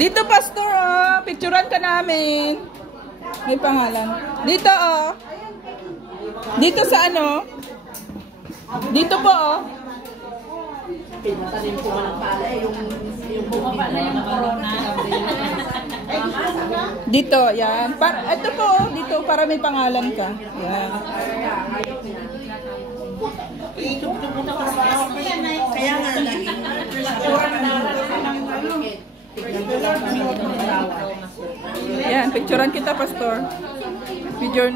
Dito, Pastor, oh. Picturean ka namin. May pangalan. Dito, oh. Dito sa ano? Dito po, oh. Pinatanim ko ng pala yung bumaba na yung corona. Dito, yan. Ito po, oh. Dito, para may pangalan ka. Yan. Kaya nga lagi. Yan, picturean kita, Pastor. Picture.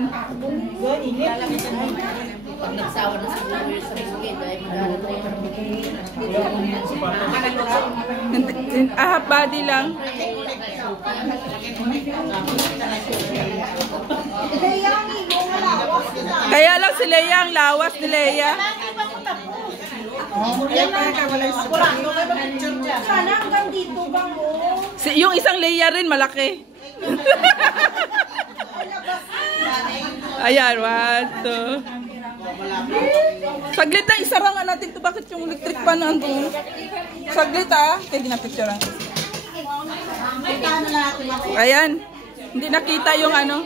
Pag nagsawa na sa mga sa bukid, ay Half body lang. Kaya lang si Leia, ang lawas ni Leia. Sana hanggang dito ba mo? Yung isang Leia rin, malaki. Ayan, 1, 2. Saglit na, isara nga natin ito. Bakit yung electric pan nandun? Saglit ah. Kaya ginapicture lang. Ayan. Hindi nakita yung ano.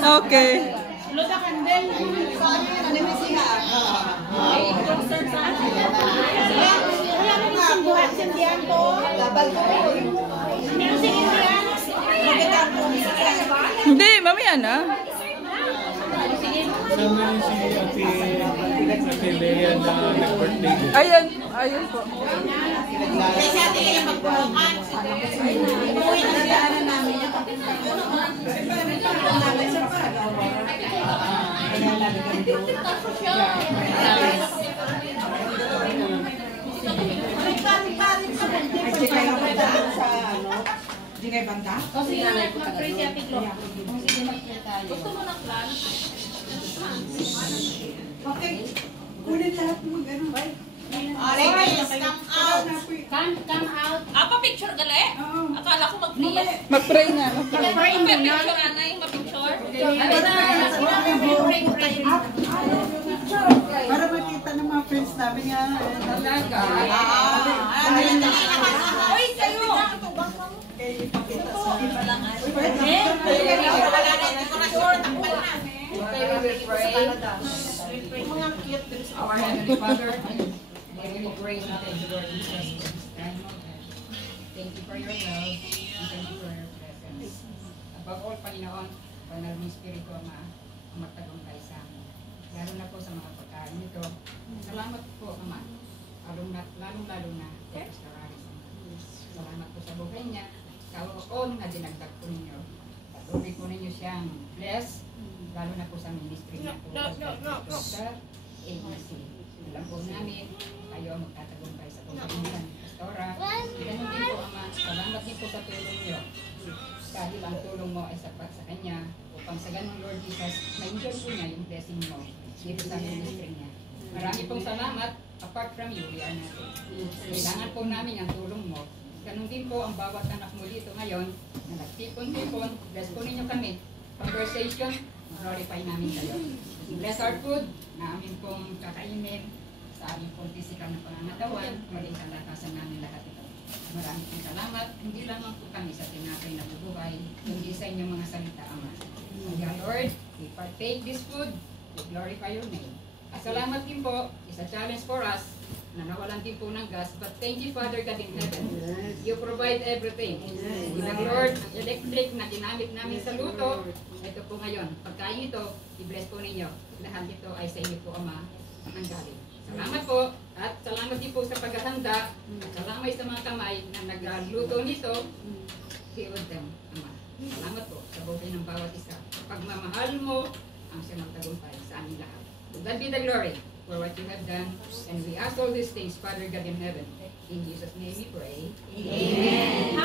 Okay. Hindi, mamaya na. Sana si Ate Lea na nag-birthday. Ayun, ayun po. Kasi ate kayo magpulungan. Uwi na daanan namin yung Di kay banda? Kasi mag-pray si Ate Glo. Gusto mo ng lunch? Okay. Kunin lahat mo mag-ano. Come out. Pa-picture gali? Akala ko mag-pray. Mag-pray na. Mag-pray picture anay, ma-picture. Para makita ng mga friends namin nga. Talaga. Uy, kayo! Our Heavenly Father, give you praise and thank you, Lord Jesus. Thank you for your love and thank you for your presence. Above all, Panginoon, Banal mong Espiritu, Ama, ang magtagumpay sa amin. Lalo na po sa mga pagkain nito. Salamat po, Ama. Lalong-lalo na kay Pastor Harrison. Salamat po sa buhay niya. Karoon na dinagdag po ninyo. Patuloy po ninyo siyang bless, lalo na po sa ministry niya po. Sa ABC. Alam po namin, kayo ang magtatagumpay sa pagkakilan. Pastora, ganun din po, Ama. Salamat din po sa tulong niyo. Dahil ang tulong mo ay sapat sa kanya, upang sa ganun, Lord Jesus, ma-enjoy po niya yung blessing mo dito sa ministry niya. Marami pong salamat. Apart from you, we are nothing. Kailangan po namin ang tulong mo. Ganun din po ang bawat anak mo dito ngayon na nagtipon-tipon. Bless po ninyo kami. Conversation, glorify namin kayo. Bless our food na amin pong kakainin sa aming pong physical na pangangatawan. Maging kalakasan namin lahat ito. Maraming pong salamat. Hindi lamang po kami sa tinapay na bubuhay, kundi sa inyong mga salita, Ama. Kaya Lord, we partake this food, we glorify your name. At salamat din po, is a challenge for us na nawalan din po ng gas. But thank you, Father God in heaven. You provide everything. Even Lord, electric na ginamit namin sa luto, ito po ngayon. Pagkain ito, i-bless po ninyo. Lahat ito ay sa inyo po, Ama, ang galing. Salamat po. At salamat din po sa paghahanda. Salamat sa mga kamay na nagluto nito. Heal them, Ama. Salamat po sa buhay ng bawat isa. Pagmamahal mo ang siyang magtagumpay sa aming lahat. To God be the glory for what you have done. And we ask all these things, Father God in heaven. In Jesus' name we pray. Amen.